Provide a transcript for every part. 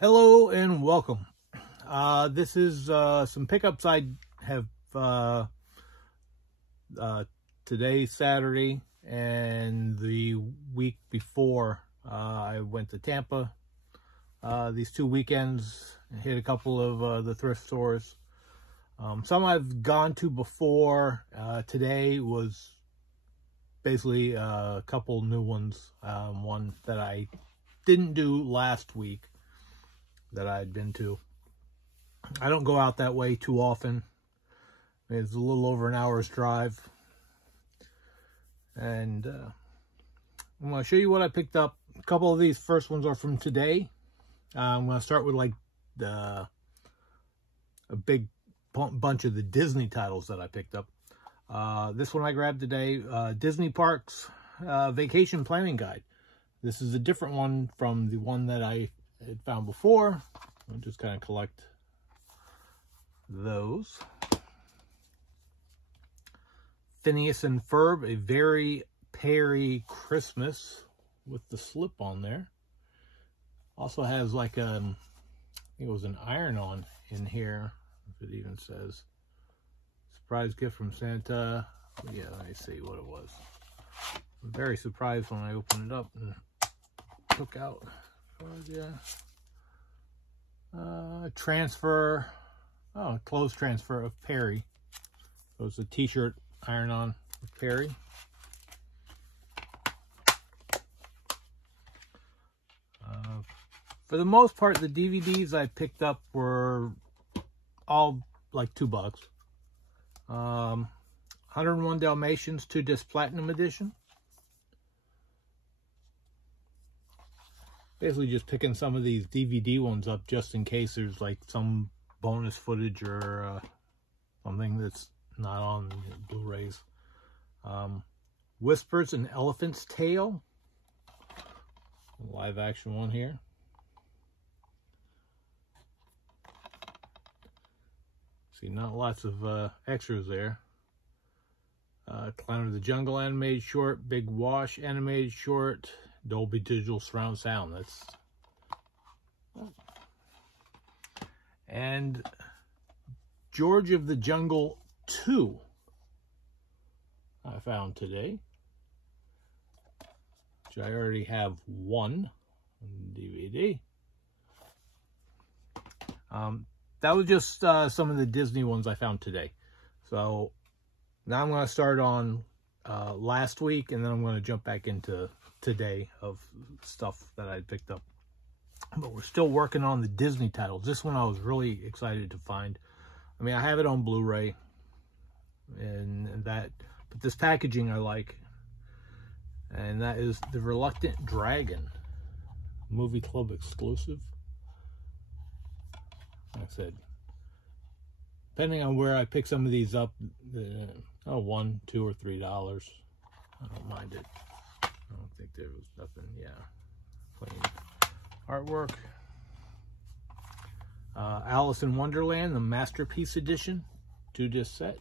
Hello and welcome. This is some pickups I have today, Saturday, and the week before. I went to Tampa these 2 weekends, hit a couple of the thrift stores. Some I've gone to before. Today was basically a couple new ones. One that I didn't do last week that I had been to. I don't go out that way too often. It's a little over an hour's drive. And I'm going to show you what I picked up. A couple of these first ones are from today. I'm going to start with like a big bunch of the Disney titles that I picked up. This one I grabbed today, Disney Parks Vacation Planning Guide. This is a different one from the one that I had found before. I'll just kind of collect those. Phineas and Ferb, A Very Perry Christmas, with the slip on there. Also has like a, I think it was an iron-on in here, if it even says. Surprise gift from Santa. Yeah, let me see what it was. I'm very surprised when I opened it up and took out. Transfer, clothes transfer of Perry. So it's a t-shirt iron-on with Perry. For the most part, the DVDs I picked up were all like $2. 101 Dalmatians 2-disc Platinum Edition. Basically just picking some of these DVD ones up just in case there's like some bonus footage or something that's not on Blu-rays. Whispers an Elephant's Tale. Live action one here. See, not lots of extras there. Clown of the Jungle animated short, Big Wash animated short, Dolby Digital Surround Sound. That's, and George of the Jungle 2 I found today, which I already have one on DVD. That was just some of the Disney ones I found today. So now I'm going to start on last week, and then I'm going to jump back into today of stuff that I picked up. But we're still working on the Disney titles. This one I was really excited to find. I mean, I have it on Blu-ray, and that, but this packaging I like, and that is The Reluctant Dragon, Movie Club exclusive. Like I said, depending on where I pick some of these up, $1, $2, or $3. I don't mind it. I don't think there was nothing, yeah. Plain artwork. Alice in Wonderland, the Masterpiece Edition, 2-disc set.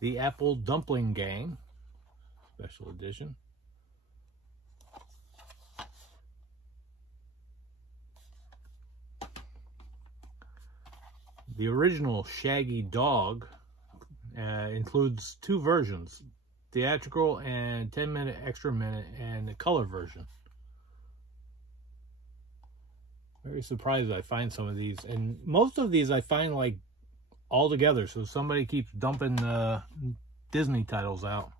The Apple Dumpling Gang, special edition. The original Shaggy Dog includes 2 versions, theatrical and 10-minute extra minute, and the color version. Very surprised I find some of these, and most of these I find like all together, so somebody keeps dumping Disney titles out.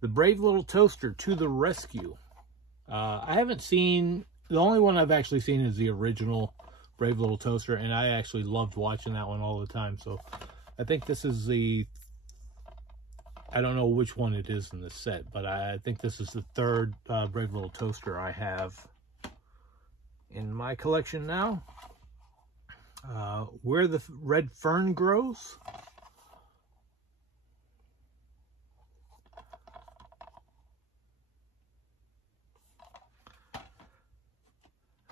The Brave Little Toaster, To the Rescue. I haven't seen, the only one I've actually seen is the original Brave Little Toaster, and I actually loved watching that one all the time. So I think this is the, I don't know which one it is in the set, but I think this is the 3rd Brave Little Toaster I have in my collection now. Where the Red Fern Grows.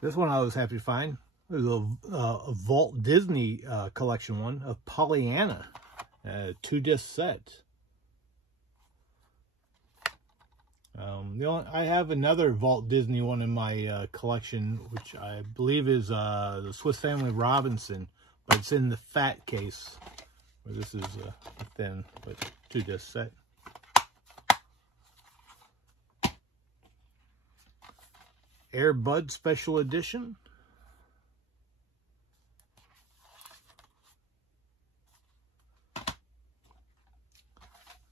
This one I was happy to find. There's a Vault Disney collection one of Pollyanna, 2-disc set. I have another Vault Disney one in my collection, which I believe is the Swiss Family Robinson, but it's in the fat case. Where this is a thin, but 2-disc set. Air Bud Special Edition.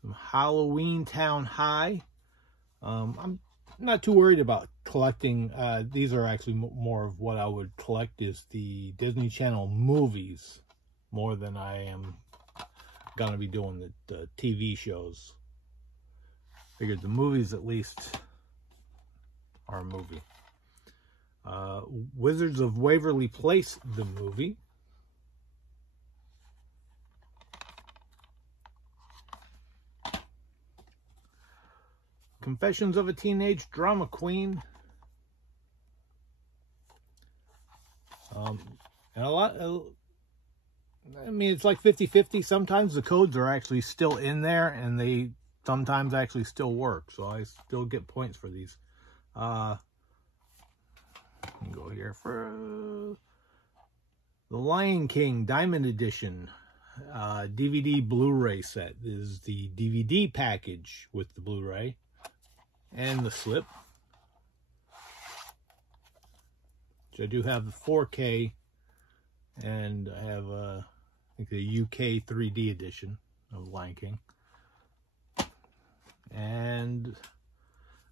Some Halloween Town High. I'm not too worried about collecting. These are actually more of what I would collect is the Disney Channel movies more than I am going to be doing the TV shows. Figured the movies at least are a movie. Wizards of Waverly Place, the movie. Confessions of a Teenage Drama Queen. And a lot, I mean, it's like 50-50. Sometimes the codes are actually still in there, and they sometimes actually still work. So I still get points for these. Go here for The Lion King Diamond Edition DVD Blu-ray set. This is the DVD package with the Blu-ray and the slip. So I do have the 4K, and I have I think the UK 3D edition of Lion King. And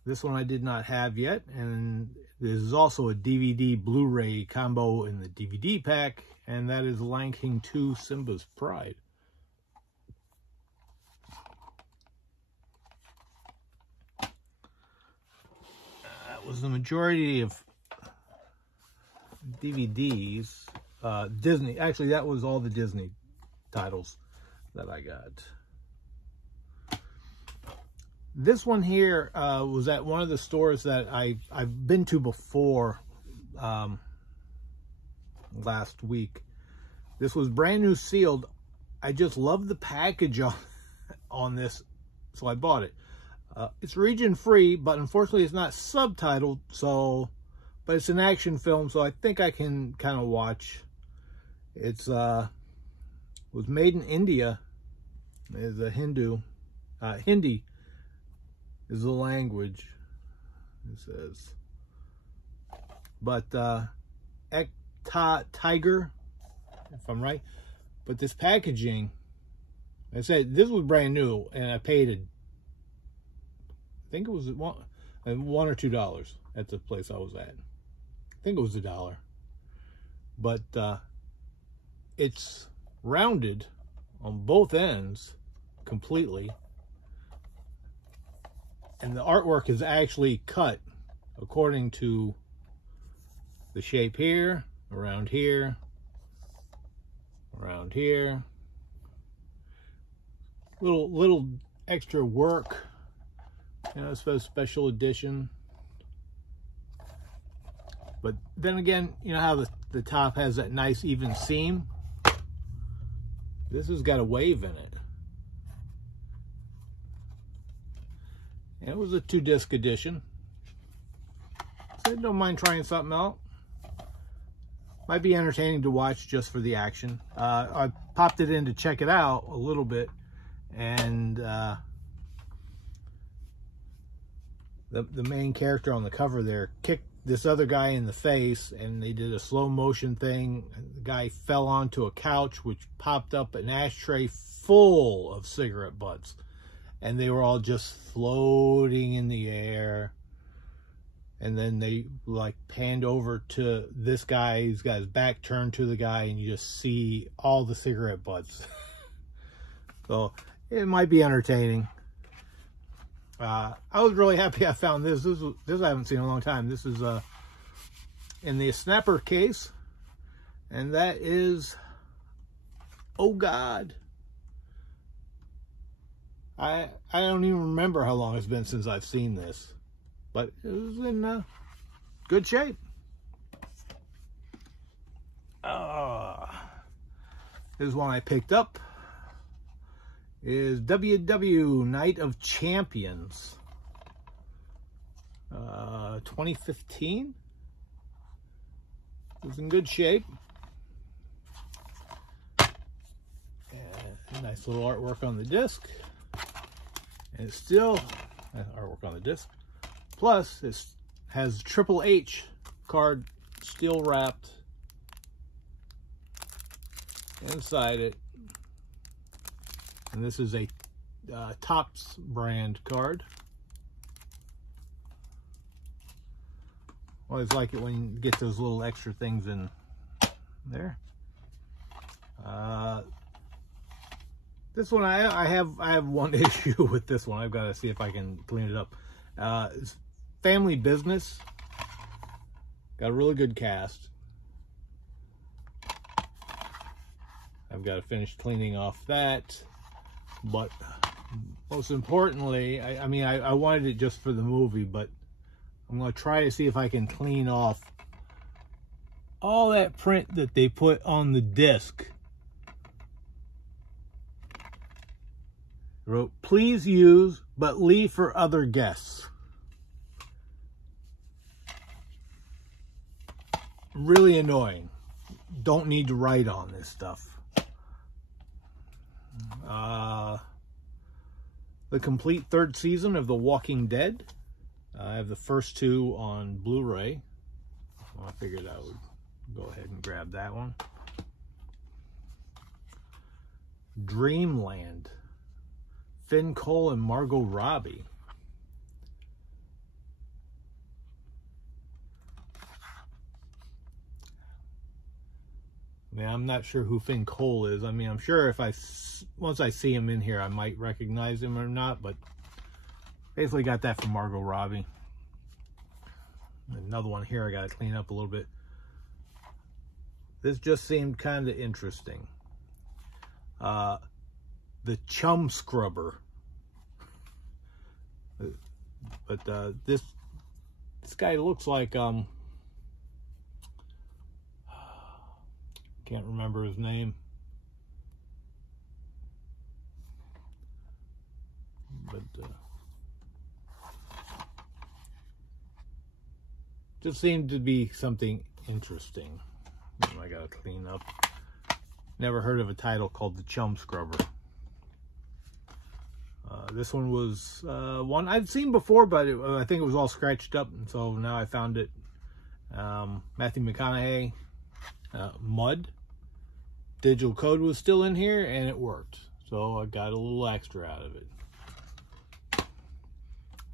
this one I did not have yet, and this is also a DVD Blu-ray combo in the DVD pack, and that is Lion King 2 Simba's Pride. That was the majority of DVDs. Disney, actually that was all the Disney titles that I got. This one here was at one of the stores that I've been to before last week. This was brand new sealed. I just love the package on this, so I bought it. It's region free, but unfortunately it's not subtitled, but it's an action film, so I think I can kind of watch. It's was made in India. It's a Hindi is the language, it says. But Tiger, if I'm right. But this packaging, I said this was brand new, and I paid I think it was $1 or $2 at the place I was at. I think it was $1. But it's rounded on both ends completely. And the artwork is actually cut according to the shape here, around here, around here. Little extra work, you know, it's special edition. But then again, you know how the top has that nice even seam? This has got a wave in it. And it was a 2-disc edition. So I don't mind trying something out. Might be entertaining to watch just for the action. I popped it in to check it out a little bit, and the main character on the cover there kicked this other guy in the face, and they did a slow motion thing. The guy fell onto a couch, which popped up an ashtray full of cigarette butts, and they were all just floating in the air. And then they like panned over to this guy. He's got his back turned to the guy, and you just see all the cigarette butts. So it might be entertaining. I was really happy I found this. This I haven't seen in a long time. This is in the snapper case, and that is, oh God, I don't even remember how long it's been since I've seen this, but it was in good shape. This is one I picked up. Is WW Night of Champions. 2015. It was in good shape. And nice little artwork on the disc. And it's still artwork on the disc. Plus, it has Triple H card still wrapped inside it. And this is a Topps brand card. Always like it when you get those little extra things in there. This one I have one issue with this one. I've got to see if I can clean it up. It's Family Business. Got a really good cast. I've got to finish cleaning off that, but most importantly, I wanted it just for the movie, but I'm going to try to see if I can clean off all that print that they put on the disc. I wrote, "Please use, but leave for other guests." Really annoying. Don't need to write on this stuff. The complete third season of The Walking Dead. I have the first two on Blu-ray. Well, I figured I would go ahead and grab that one. Dreamland. Finn Cole and Margot Robbie. I mean, I'm not sure who Finn Cole is. I mean, I'm sure if once I see him in here, I might recognize him or not, but basically got that from Margot Robbie. Another one here I got to clean up a little bit. This just seemed kind of interesting. The Chum Scrubber. But this guy looks like can't remember his name, but just seemed to be something interesting. I gotta clean up. Never heard of a title called The Chum Scrubber. This one was one I'd seen before, but I think it was all scratched up, and so now I found it. Matthew McConaughey, Mud. Digital code was still in here, and it worked. So I got a little extra out of it.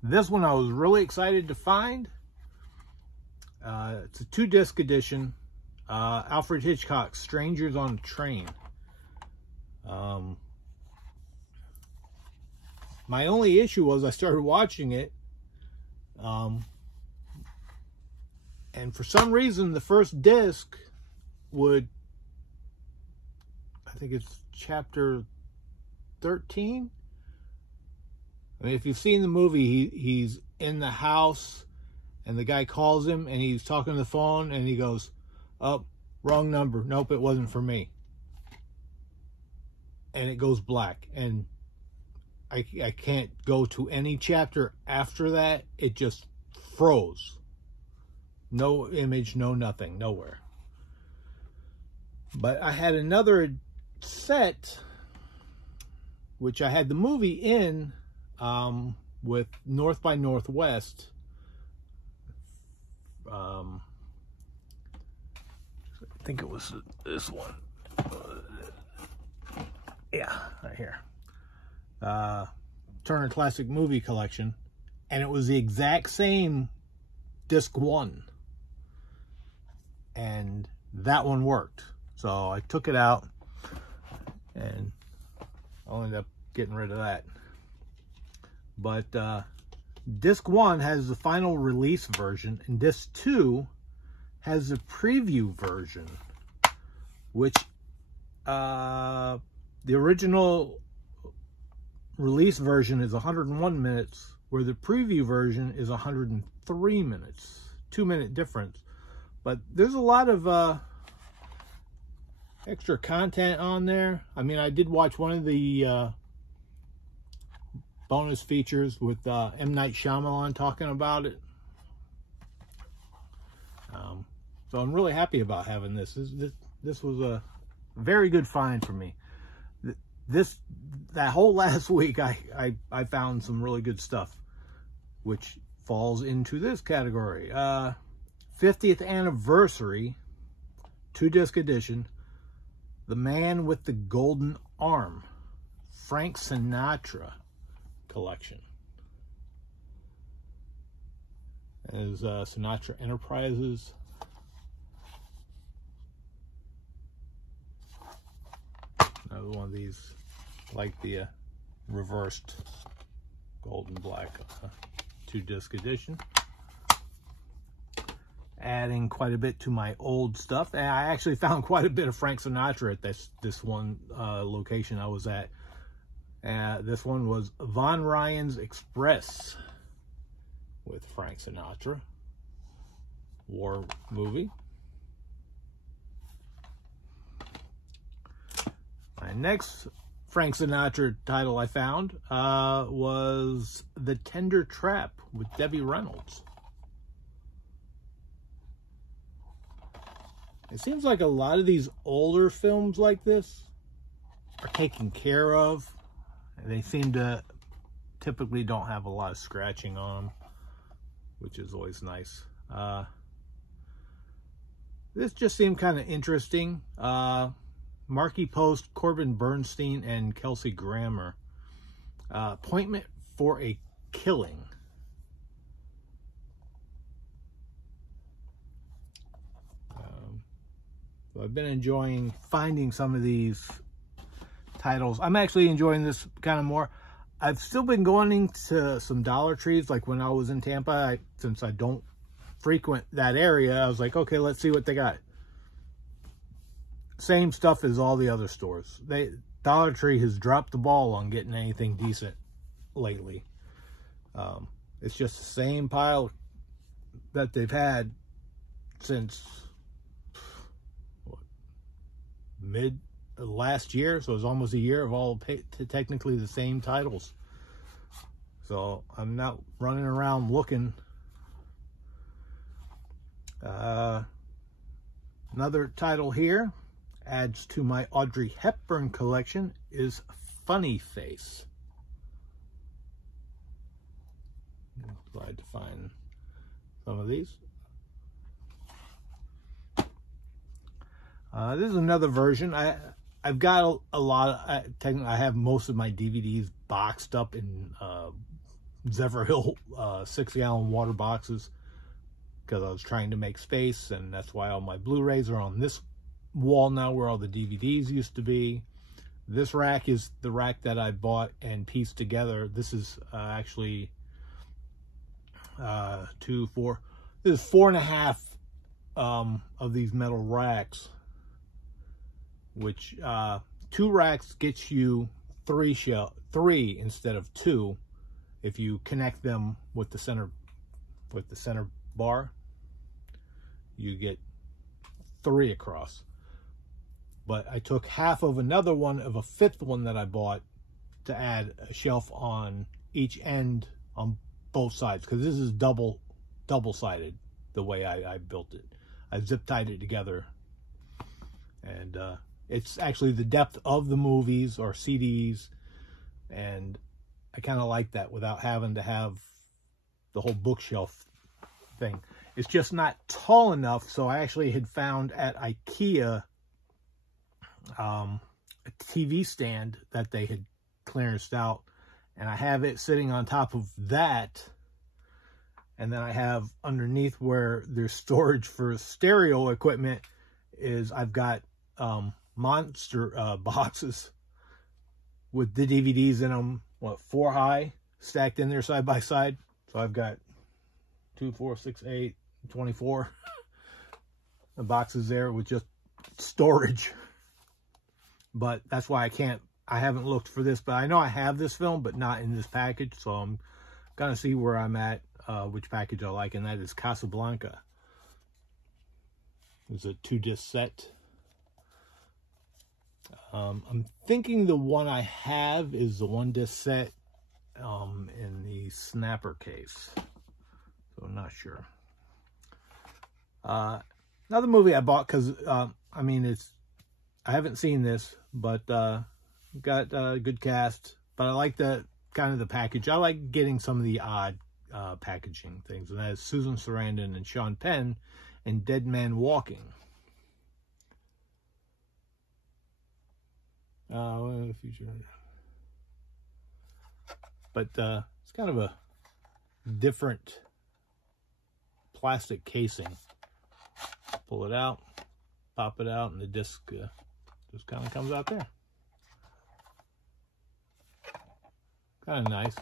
This one I was really excited to find. It's a 2-disc edition. Alfred Hitchcock's Strangers on a Train. My only issue was I started watching it, and for some reason the first disc would, I think it's chapter 13. I mean, if you've seen the movie, he's in the house and the guy calls him and he's talking on the phone and he goes, "Oh, wrong number. Nope, it wasn't for me." And it goes black, and I can't go to any chapter after that. It just froze. No image, no nothing, nowhere. But I had another set, which I had the movie in with North by Northwest. I think it was this one. Yeah, right here. Turner Classic Movie Collection, and it was the exact same disc 1, and that one worked. So I took it out, and I'll end up getting rid of that. But disc 1 has the final release version, and disc 2 has the preview version, which the original release version is 101 minutes, where the preview version is 103 minutes. 2-minute difference. But there's a lot of extra content on there. I mean, I did watch one of the bonus features with M. Night Shyamalan talking about it. So I'm really happy about having this. This was a very good find for me. That whole last week, I found some really good stuff, which falls into this category. 50th anniversary, 2-disc edition, The Man with the Golden Arm, Frank Sinatra collection. As Sinatra Enterprises. Another one of these, like the reversed gold and black 2-disc edition. Adding quite a bit to my old stuff. And I actually found quite a bit of Frank Sinatra at this one location I was at. This one was Von Ryan's Express with Frank Sinatra. War movie. My next Frank Sinatra title I found was The Tender Trap with Debbie Reynolds. It seems like a lot of these older films like this are taken care of. They seem to typically don't have a lot of scratching on them, which is always nice. This just seemed kind of interesting. Marky Post, Corbin Bernstein, and Kelsey Grammer. Appointment for a Killing. So I've been enjoying finding some of these titles. I'm actually enjoying this kind of more. I've still been going to some Dollar Trees, like when I was in Tampa. Since I don't frequent that area, I was like, okay, let's see what they got. Same stuff as all the other stores. Dollar Tree has dropped the ball on getting anything decent lately. It's just the same pile that they've had since mid last year, so it's almost a year of all technically the same titles. So I'm not running around looking. Another title here, adds to my Audrey Hepburn collection, is Funny Face. I'm glad to find some of these. This is another version. I've got a lot of, technically I have most of my DVDs boxed up in Zephyrhill 6-gallon water boxes, because I was trying to make space, and that's why all my Blu-rays are on this wall now where all the DVDs used to be. This rack is the rack that I bought and pieced together. This is actually 2, 4. This is 4.5 of these metal racks, which 2 racks gets you 3 instead of 2 if you connect them with the center bar. You get 3 across. But I took half of another one of a 5th one that I bought to add a shelf on each end on both sides, because this is double-sided the way I built it. I zip tied it together, and it's actually the depth of the movies or CDs, and I kind of like that without having to have the whole bookshelf thing. It's just not tall enough, so I actually had found at IKEA a TV stand that they had clearanced out, and I have it sitting on top of that, and then I have underneath where there's storage for stereo equipment is I've got monster boxes with the DVDs in them, 4 high, stacked in there side by side. So I've got 2, 4, 6, 8, 24 the boxes there with just storage. But that's why I haven't looked for this, but I know I have this film, but not in this package. So I'm gonna see where I'm at, which package I like, and that is Casablanca. It's a 2-disc set. I'm thinking the one I have is the 1-disc set in the snapper case. So I'm not sure. Another movie I bought because, I mean, I haven't seen this, but got a good cast. But I like the kind of the package. I like getting some of the odd packaging things. And that is Susan Sarandon and Sean Penn in Dead Man Walking. In the future. But it's kind of a different plastic casing. Pull it out, pop it out, and the disc just kind of comes out there. Kind of nice.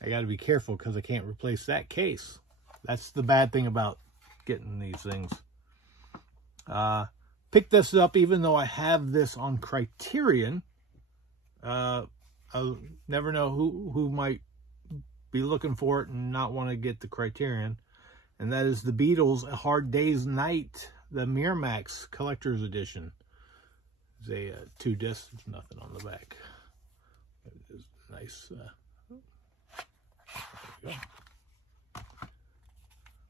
I got to be careful because I can't replace that case. That's the bad thing about getting these things. Picked this up even though I have this on Criterion. I'll never know who might be looking for it and not want to get the Criterion. And that is the Beatles, A Hard Day's Night, the Miramax Collector's Edition. It's a 2 disc. There's nothing on the back. It is nice. There we go.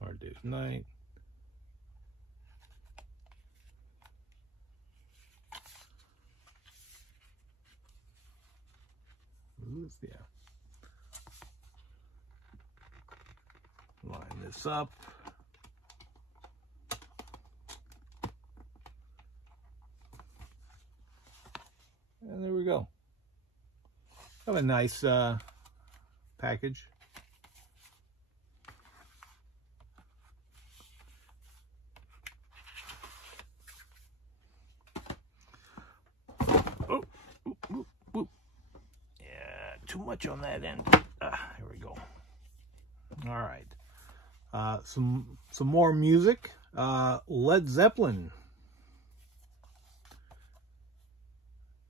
Hard Day's Night. Yeah. Line this up. And there we go. Have a nice package. Oh, oop, oop, oop. Yeah, too much on that end. Here we go. All right. Some more music. Led Zeppelin.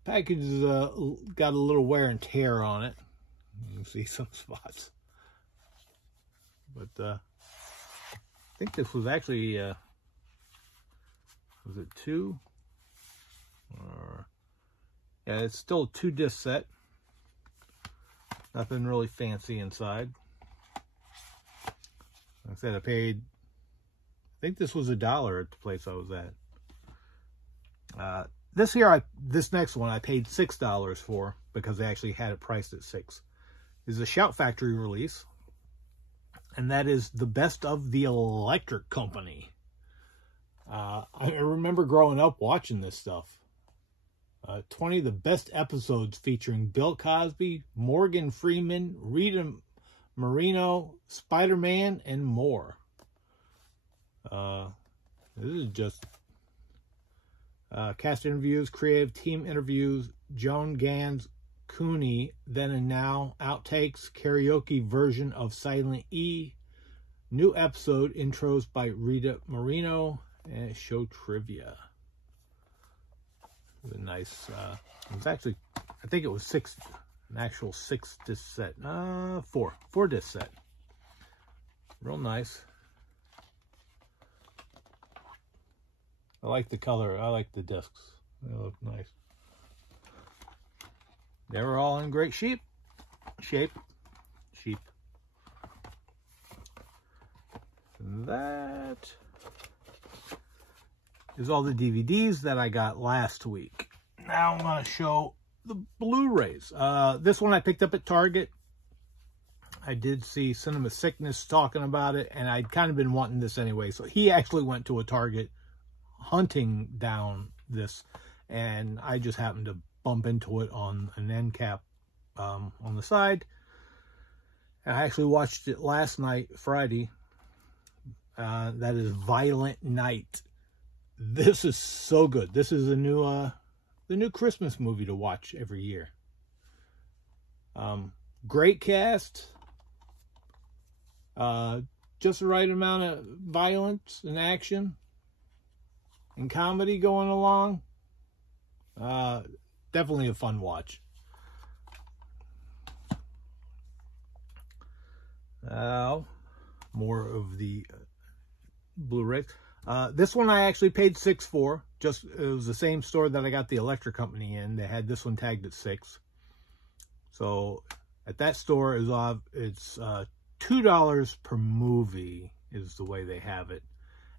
Package got a little wear and tear on it. You can see some spots. But I think this was actually, was it 2? Or, yeah, it's still a 2 disc set. Nothing really fancy inside. Like I said, I think this was $1 at the place I was at. This next one I paid $6 for because they actually had it priced at $6. This is a Shout Factory release, and that is The Best of the Electric Company. I remember growing up watching this stuff. 20 of the best episodes featuring Bill Cosby, Morgan Freeman, Rita Moreno, Spider-Man, and more. This is just cast interviews, creative team interviews, Joan Gans, Cooney, Then and Now, outtakes, karaoke version of Silent E, new episode, intros by Rita Moreno, and show trivia. It was a nice, it was actually, I think it was an actual 6 disc set. 4 disc set. Real nice. I like the color. I like the discs. They look nice. They were all in great shape. And that is all the DVDs that I got last week. Now I'm going to show the Blu-rays. This one I picked up at Target. I did see Cinema Sickness talking about it, and I'd kind of been wanting this anyway. So he actually went to a Target hunting down this, and I just happened to bump into it on an end cap on the side. And I actually watched it last night, Friday. That is Violent Night. This is so good. This is the new Christmas movie to watch every year. Great cast. Just the right amount of violence and action and comedy going along. Definitely a fun watch. More of the Blu-rays. This one I actually paid $6 for. It was the same store that I got the Electric Company in. They had this one tagged at $6. So at that store it's $2 per movie is the way they have it.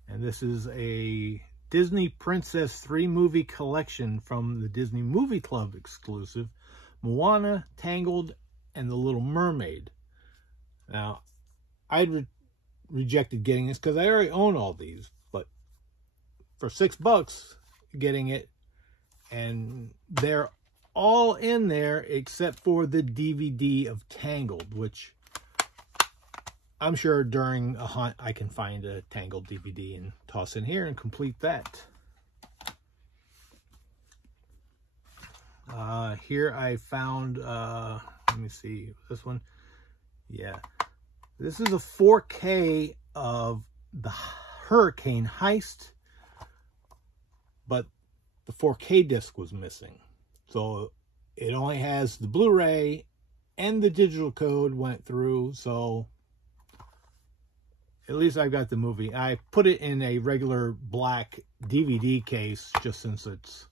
And this is a Disney Princess 3-movie collection from the Disney Movie Club exclusive, Moana, Tangled, and The Little Mermaid. Now, I'd rejected getting this because I already own all these, but for $6, getting it, and they're all in there except for the DVD of Tangled, which I'm sure during a hunt I can find a Tangled DVD and toss in here and complete that. Here I found, let me see, this one. Yeah. This is a 4K of the Hurricane Heist, but the 4K disc was missing. So it only has the Blu-ray and the digital code went through, so at least I got the movie. I put it in a regular black DVD case just since it's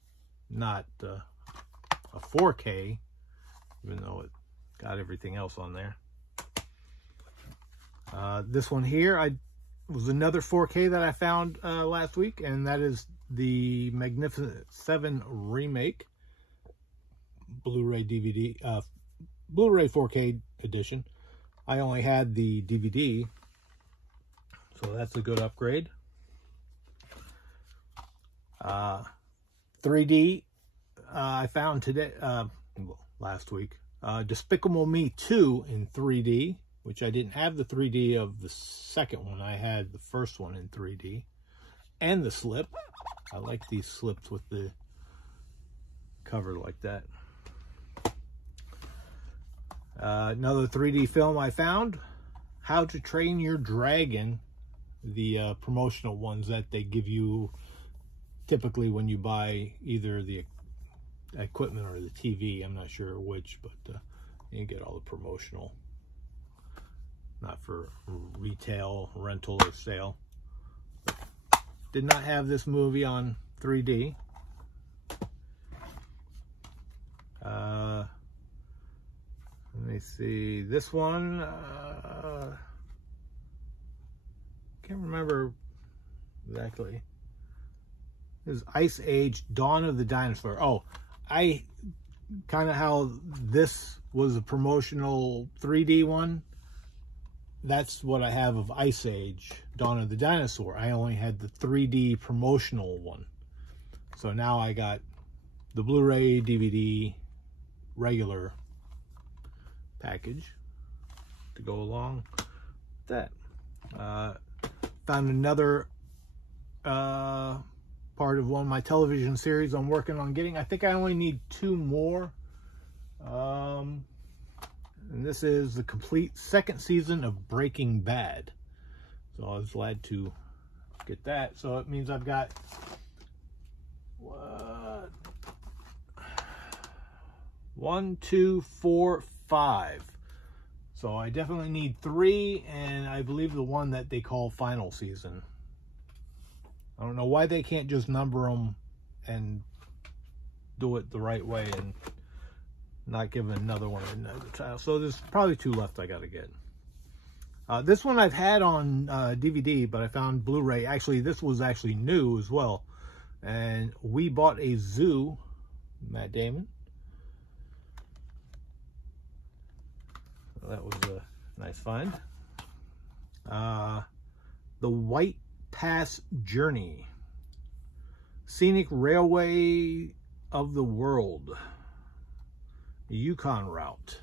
not a 4K, even though it got everything else on there. This one here was another 4K that I found last week, and that is the Magnificent 7 Remake Blu-ray DVD, Blu-ray 4K edition. I only had the DVD, so that's a good upgrade. 3D, I found today, last week, Despicable Me 2 in 3D, which I didn't have the 3D of the second one. I had the first one in 3D, and the slip. I like these slips with the cover like that. Another 3D film I found, How to Train Your Dragon, the promotional ones that they give you typically when you buy either the equipment or the TV. I'm not sure which, but you get all the promotional, not for retail, rental, or sale. Did not have this movie on 3D. Let me see, this one, can't remember exactly. This is Ice Age, Dawn of the Dinosaur. Oh, I kind of how this was a promotional 3D one. That's what I have of Ice Age, Dawn of the Dinosaur. I only had the 3D promotional one. So now I got the Blu-ray, DVD, regular package to go along with that. Found another part of one of my television series I'm working on getting. I think I only need 2 more. And this is the complete second season of Breaking Bad. So I was glad to get that. So it means I've got what? 1, 2, 4, 5. So I definitely need 3, and I believe the one that they call final season. I don't know why they can't just number them and do it the right way and not give another one another title. So there's probably 2 left I gotta get. This one I've had on DVD, but I found Blu-ray. Actually, this was actually new as well. And We Bought a Zoo, Matt Damon. That was a nice find. The White Pass Journey, Scenic Railway of the World, Yukon Route.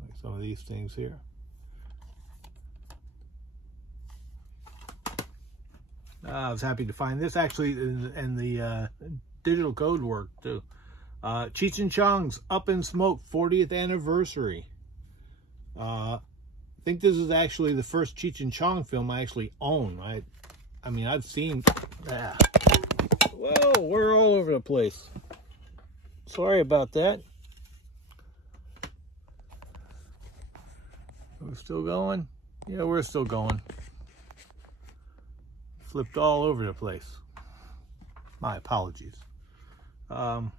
Like some of these things here. I was happy to find this actually, and the digital code worked too. Cheech and Chong's Up in Smoke 40th anniversary. I think this is actually the first Cheech and Chong film I actually own. I mean, I've seen... Whoa, we're all over the place. Sorry about that. Are we still going? Yeah, we're still going. Flipped all over the place. My apologies. So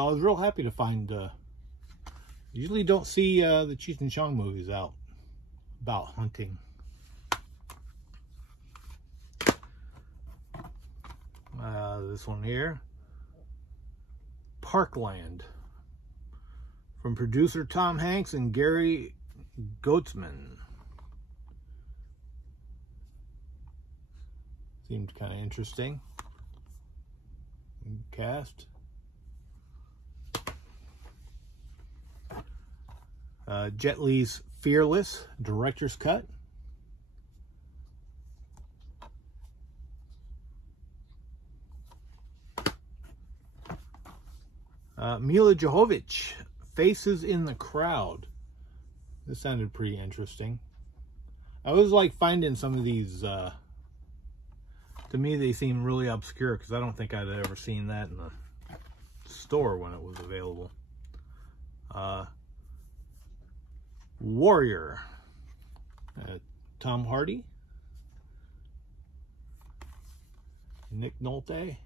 I was real happy to find... usually don't see the Cheech and Chong movies out. about hunting. This one here, Parkland, from producer Tom Hanks and Gary Goetzman. Seemed kind of interesting. Cast. Jet Li's Fearless Director's Cut. Mila Jovovich, Faces in the Crowd. This sounded pretty interesting. I always like finding some of these, to me they seem really obscure because I don't think I'd ever seen that in the store when it was available. Warrior, Tom Hardy, Nick Nolte,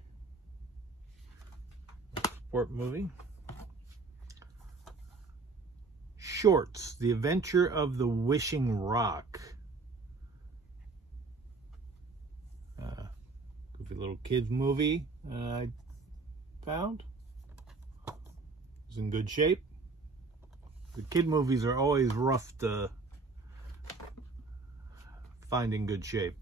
sport movie. Shorts, The Adventure of the Wishing Rock. Goofy little kids movie I found. It's in good shape. The kid movies are always rough to find in good shape.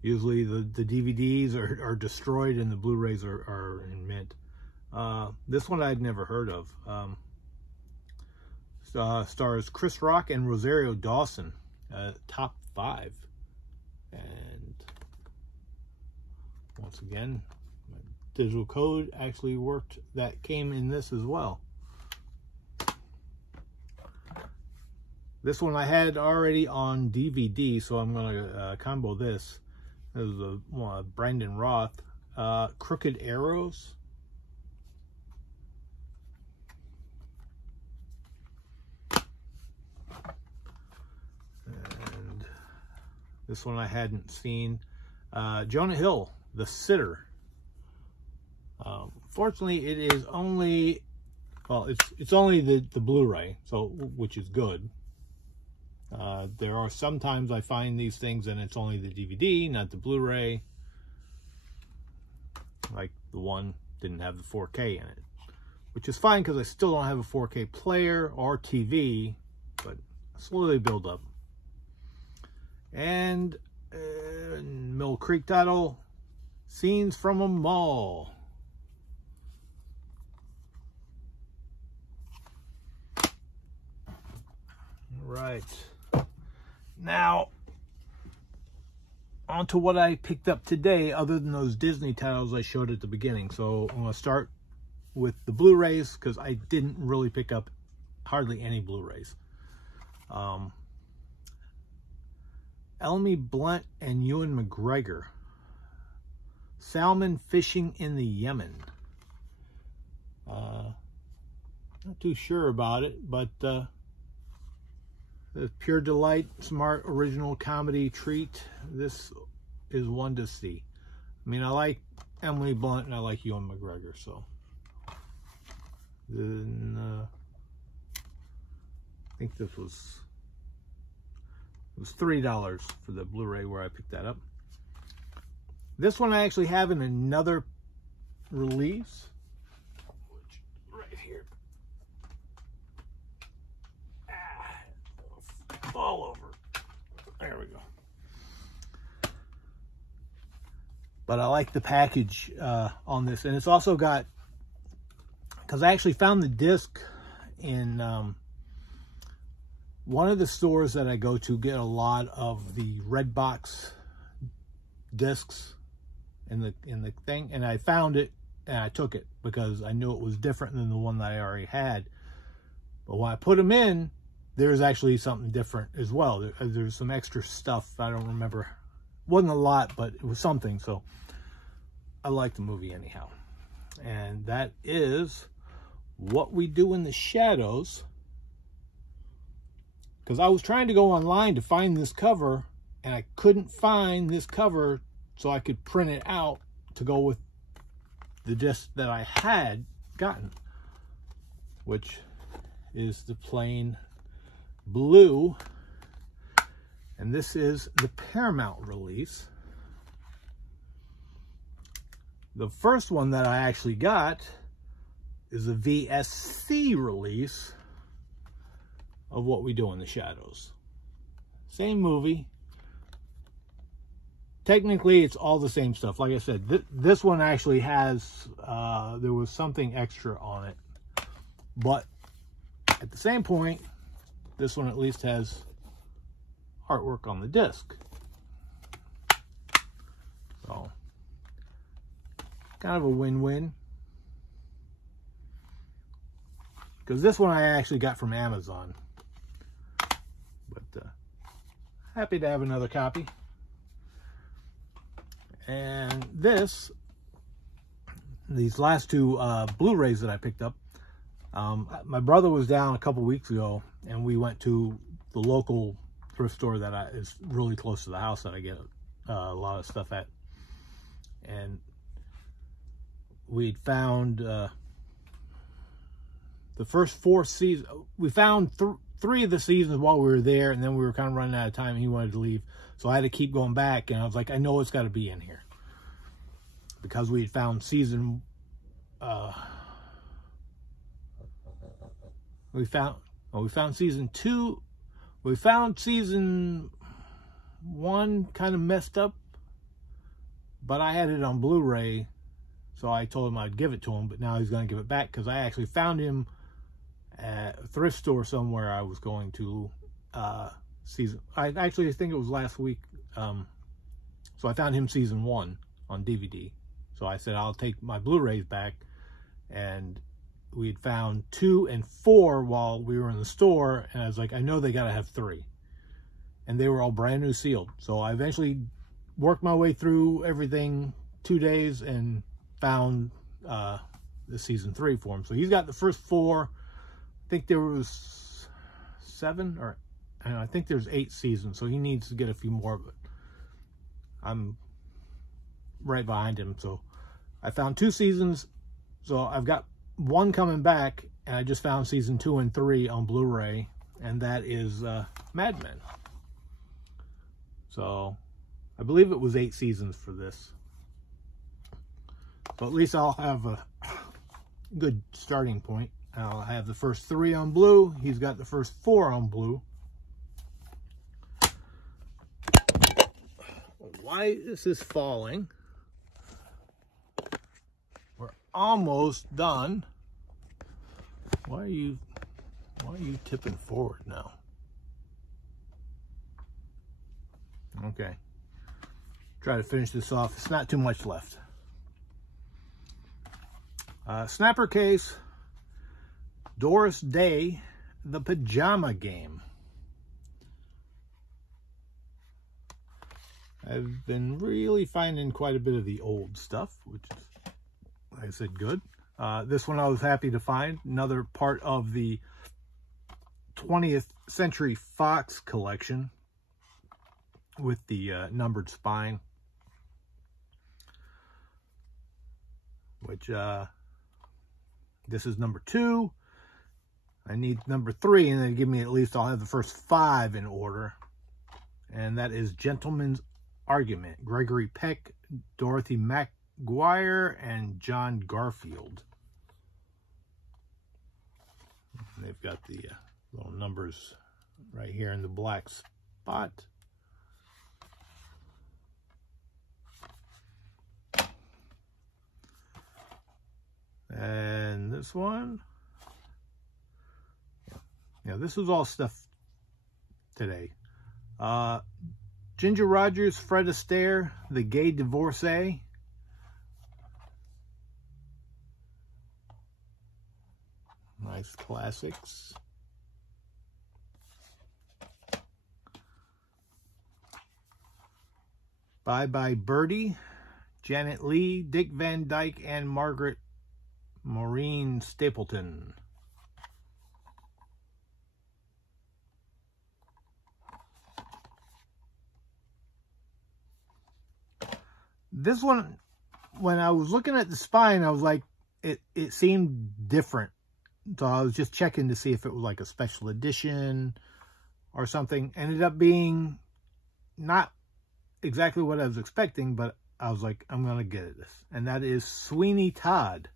Usually the DVDs are destroyed and the Blu-rays are in mint. This one I'd never heard of. Stars Chris Rock and Rosario Dawson. Top 5. And once again, my digital code actually worked. That came in this as well. This one I had already on DVD, so I'm going to combo this. This is a Brandon Roth, Crooked Arrows. And this one I hadn't seen. Jonah Hill, The Sitter. Fortunately, it is only, well, it's only the Blu-ray, so which is good. There are sometimes I find these things and it's only the DVD, not the Blu-ray. Like the one didn't have the 4K in it, which is fine because I still don't have a 4K player or TV, but slowly build up. And Mill Creek title, Scenes from a Mall. All right. Now, on to what I picked up today, other than those Disney titles I showed at the beginning. So I'm going to start with the Blu-rays, because I didn't really pick up hardly any Blu-rays. Emily Blunt and Ewan McGregor. Salmon Fishing in the Yemen. Not too sure about it, but the pure delight, smart, original comedy treat. This is one to see. I mean, I like Emily Blunt and I like Ewan McGregor, so. Then, I think this was, it was $3 for the Blu-ray where I picked that up. This one I actually have in another release. Right here. All over. There we go. But I like the package on this, and it's also got, because I actually found the disc in one of the stores that I go to get a lot of the Redbox discs in the thing, and I found it and I took it because I knew it was different than the one that I already had. But when I put them in, there's actually something different as well. There's some extra stuff. I don't remember. It wasn't a lot, but it was something. So I like the movie anyhow. And that is What We Do in the Shadows. Because I was trying to go online to find this cover, and I couldn't find this cover so I could print it out to go with the disc that I had gotten, which is the plain blue And this is the Paramount release. The first one that I actually got is a VSC release of What We Do in the Shadows. Same movie. Technically, it's all the same stuff. Like I said, this one actually has, there was something extra on it. But at the same point, this one at least has artwork on the disc. So, kind of a win-win. Because this one I actually got from Amazon. But happy to have another copy. And these last two Blu-rays that I picked up, my brother was down a couple weeks ago, and we went to the local thrift store that is really close to the house that I get a lot of stuff at. And we'd found the first 4 seasons. We found 3 of the seasons while we were there, and then we were kind of running out of time, and he wanted to leave. So I had to keep going back, and I was like, I know it's got to be in here. Because we had found season... we found season 2. We found season 1 kind of messed up. But I had it on Blu-ray, so I told him I'd give it to him, but now he's going to give it back because I actually found him at a thrift store somewhere I was going to I think it was last week. So I found him season 1 on DVD. So I said, I'll take my Blu-rays back. And we had found 2 and 4 while we were in the store. And I was like, I know they got to have 3. And they were all brand new sealed. So I eventually worked my way through everything 2 days and found the season 3 for him. So he's got the first 4. I think there was 7 or I think there's 8 seasons. So he needs to get a few more, but I'm right behind him. So I found 2 seasons. So I've got 1 coming back, and I just found season 2 and 3 on Blu-ray, and that is Mad Men. So I believe it was 8 seasons for this. So at least I'll have a good starting point. I'll have the first 3 on blue. He's got the first 4 on blue. Why this is falling? We're almost done. Why are you tipping forward now? Okay. Try to finish this off. It's not too much left. Snapper case. Doris Day, The Pajama Game. I've been really finding quite a bit of the old stuff, which is, like I said, good. This one I was happy to find. Another part of the 20th Century Fox collection with the numbered spine. Which, this is number 2. I need number 3, and they give me at least, I'll have the first 5 in order. And that is Gentleman's Argument. Gregory Peck, Dorothy McGuire, and John Garfield. And they've got the little numbers right here in the black spot. And this one. Yeah, this was all stuff today. Ginger Rogers, Fred Astaire, The Gay Divorcee. Nice classics. Bye Bye Birdie, Janet Leigh, Dick Van Dyke, and Margaret Maureen Stapleton. This one, when I was looking at the spine, I was like, it seemed different. So I was just checking to see if it was like a special edition or something. Ended up being not exactly what I was expecting, but I was like, I'm gonna get this. And that is Sweeney Todd,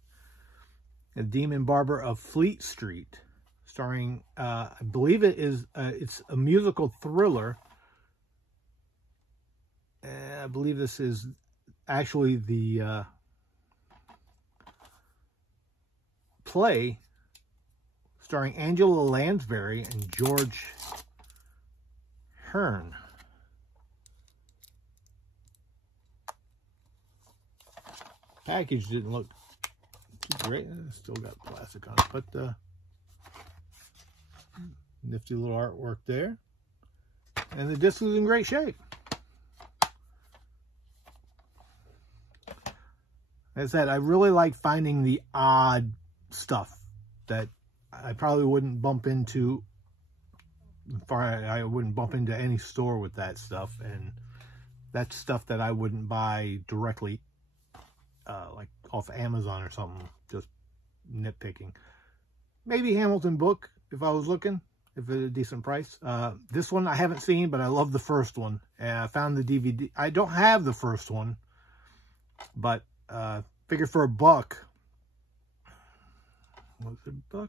a demon barber of Fleet Street, starring, I believe it's a musical thriller. I believe this is actually the play starring Angela Lansbury and George Hearn. Package didn't look too great. Still got plastic on it, but nifty little artwork there. And the disc is in great shape. As I said, I really like finding the odd stuff that I probably wouldn't bump into. I wouldn't bump into any store with that stuff, and that's stuff that I wouldn't buy directly, like off Amazon or something. Just nitpicking. Maybe Hamilton book if I was looking, if it's a decent price. This one I haven't seen, but I love the first one. And I found the DVD. I don't have the first one, but figure for $1. Was it $1?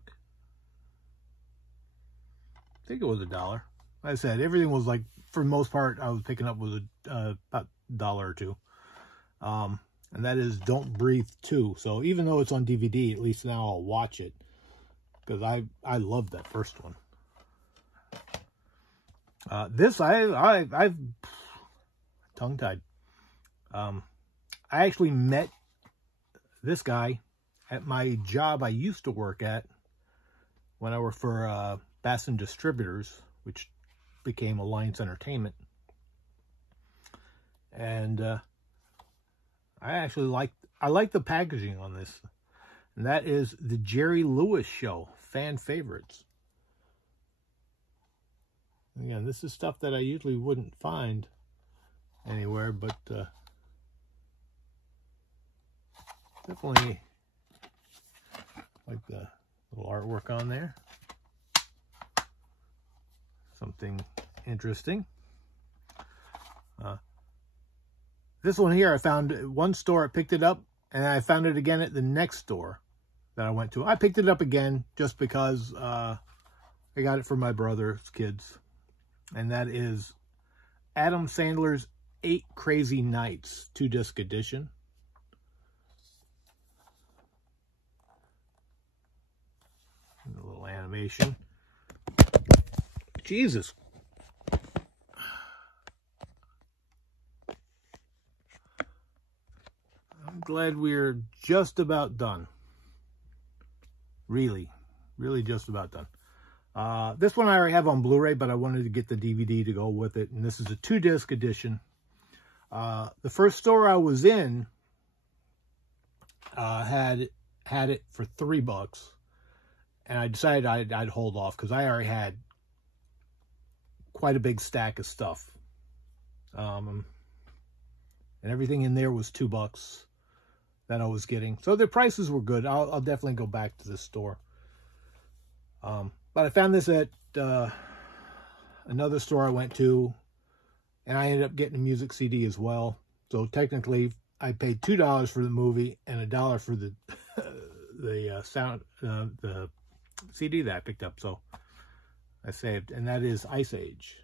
I think it was $1. Like I said, everything was like, for the most part, I was picking up was about $1 or $2. And that is Don't Breathe 2. So even though it's on DVD, at least now I'll watch it, because I love that first one. This I've tongue-tied. I actually met this guy at my job I used to work at when I worked for Bassin Distributors, which became Alliance Entertainment. And I like the packaging on this. And that is the Jerry Lewis Show, Fan Favorites. Again, this is stuff that I usually wouldn't find anywhere, but definitely like the little artwork on there. Something interesting. This one here, I found at one store, I picked it up, and I found it again at the next store that I went to. I picked it up again just because I got it for my brother's kids. And that is Adam Sandler's 8 Crazy Nights 2-disc edition. And a little animation. Jesus. I'm glad we're just about done. Really just about done. This one I already have on Blu-ray, but I wanted to get the DVD to go with it. And this is a 2-disc edition. The first store I was in had it for $3. And I decided I'd hold off because I already had quite a big stack of stuff. And everything in there was $2 that I was getting. So the prices were good. I'll definitely go back to this store. But I found this at another store I went to, and I ended up getting a music CD as well. So technically, I paid $2 for the movie and $1 for the the CD that I picked up. So I saved, and that is Ice Age.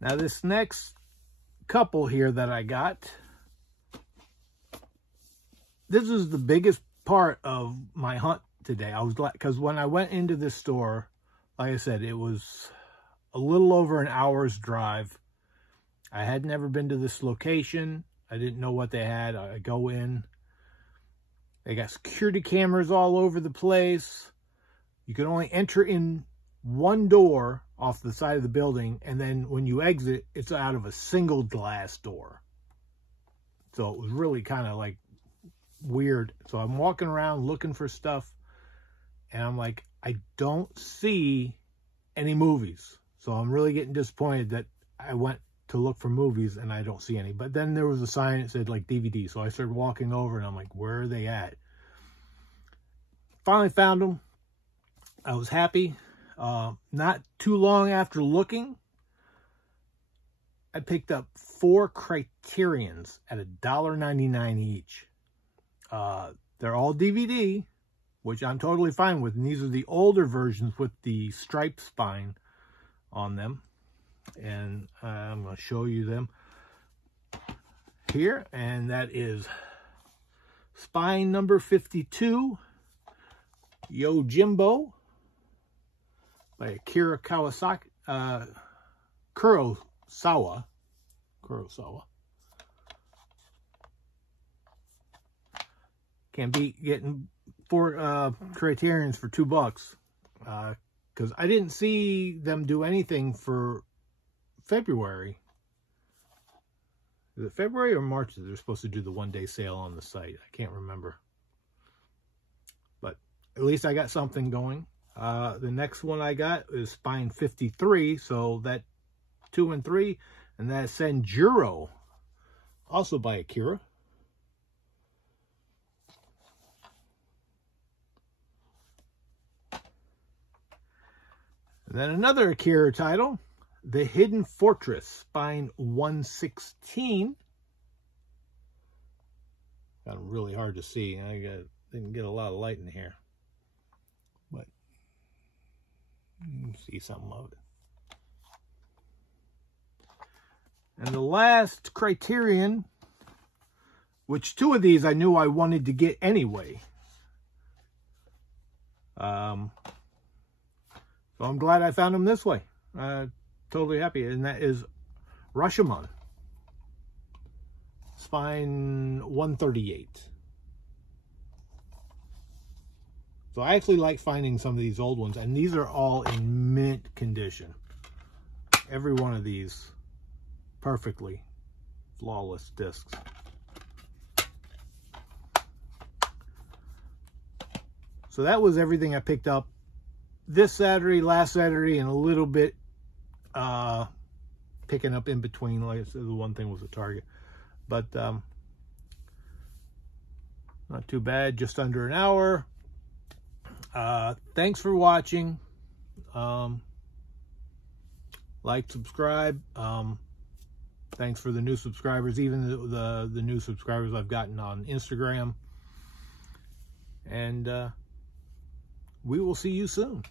Now this next couple here that I got, this is the biggest part of my hunt today. I was glad, because when I went into this store, like I said, it was a little over an hour's drive. I had never been to this location. I didn't know what they had. I go in. They got security cameras all over the place. You can only enter in one door off the side of the building, and then when you exit, it's out of a single glass door. So it was really kind of like weird. So I'm walking around looking for stuff, and I'm like, I don't see any movies. So I'm really getting disappointed that I went to look for movies and I don't see any. But then there was a sign that said like DVD. So I started walking over and I'm like, where are they at? Finally found them. I was happy. Not too long after looking, I picked up 4 Criterions at $1.99 each. They're all DVD, which I'm totally fine with. And these are the older versions with the stripe spine on them. And I'm going to show you them here. And that is spine number 52, Yojimbo by Akira Kurosawa. Can't beat getting 4 Criterions for $2, because I didn't see them do anything for February. Is it February or March that they're supposed to do the one-day sale on the site? I can't remember. But at least I got something going. The next one I got is spine 53, so that 2 and 3, and that's Senjuro, also by Akira. And then another Akira title, The Hidden Fortress, spine 116. Got really hard to see. Didn't get a lot of light in here, but you can see something of it. And the last Criterion, which 2 of these I knew I wanted to get anyway. So I'm glad I found them this way. Totally happy. And that is Rashomon, spine 138. So I actually like finding some of these old ones, and these are all in mint condition. Every one of these perfectly flawless discs. So that was everything I picked up this Saturday, last Saturday, and a little bit picking up in between. Like I said, the one thing was a Target, but not too bad, just under an hour. Thanks for watching. Like, subscribe. Thanks for the new subscribers, even the new subscribers I've gotten on Instagram. And we will see you soon.